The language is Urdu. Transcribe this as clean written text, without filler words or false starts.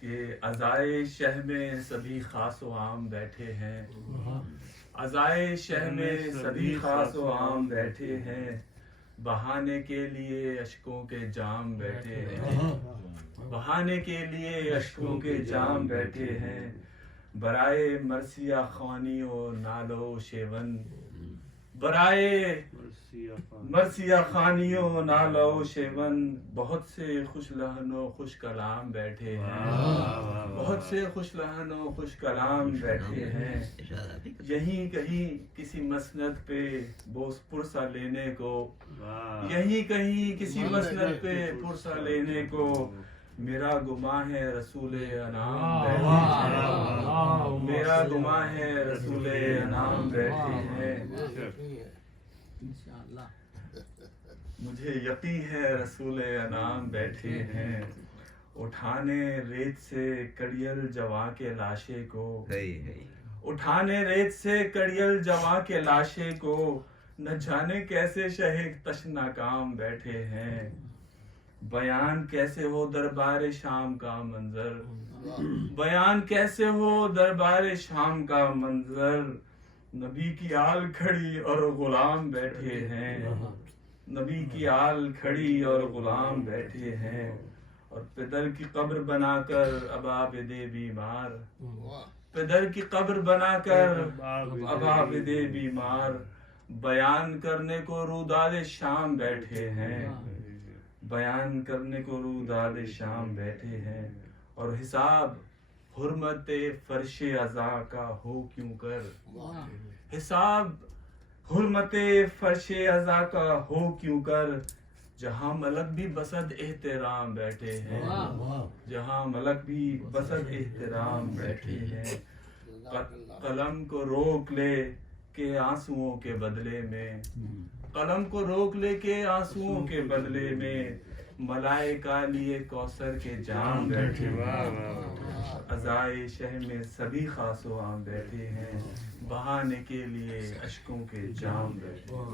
کہ عزائے شہ میں سبھی خاص و عام بیٹھے ہیں، عزائے شہ میں سبھی خاص و عام بیٹھے ہیں، بہانے کے لیے اشکوں کے جام بیٹھے ہیں، بہانے کے لیے اشکوں کے جام بیٹھے ہیں، برائے مرثیہ خوانی و نالو شیون، برائے مرثیہ خوانی و نالو شیون، بہت سے خوش لہن و خوش کلام بیٹھے ہیں، بہت سے خوش لہن و خوش کلام بیٹھے ہیں، یہیں کہیں کسی مسند پہ بوس پرسہ لینے کو، یہیں کہیں کسی مسند پہ پرسہ لینے کو، میرا گماں ہے رسول انعام بیٹھے ہیں، میرا گماں ہے رسول انعام بیٹھے ہیں، مجھے یقین ہے رسول انعام بیٹھے ہیں، اٹھانے ریت سے کڑیل جواں کے لاشے کو، اٹھانے ریت سے کڑیل جواں کے لاشے کو، نہ جانے کیسے شہق تشنا کام بیٹھے ہیں، بیان کیسے ہو دربار شام کا منظر، بیان کیسے ہو دربار شام کا منظر، نبی کی آل کھڑی اور غلام بیٹھے ہیں، نبی کی آل کھڑی اور غلام بیٹھے ہیں، اور پدر کی قبر بنا کر اب عابدے بیمار، پدر کی قبر بنا کر اب عابدے بیمار، بیان کرنے کو روداد شام بیٹھے ہیں، بیان کرنے کو روداد شام بیٹھے ہیں، اور حساب حرمت فرش عزا کا ہو کیوں کر، حساب حرمت فرش عزا کا ہو کیوں کر، جہاں ملک بھی بسد احترام بیٹھے ہیں، جہاں ملک بھی بسد احترام بیٹھے ہیں، قلم کو روک لے کہ آنسوؤں کے بدلے میں، قلم کو روک لے کے آنسوؤں کے بدلے میں، ملائکہ لیے کوثر کے جام بیٹھے ہیں، عزائے شہ میں سبھی خاص و عام بیٹھے ہیں، بہانے کے لیے اشکوں کے جام بیٹھے ہیں۔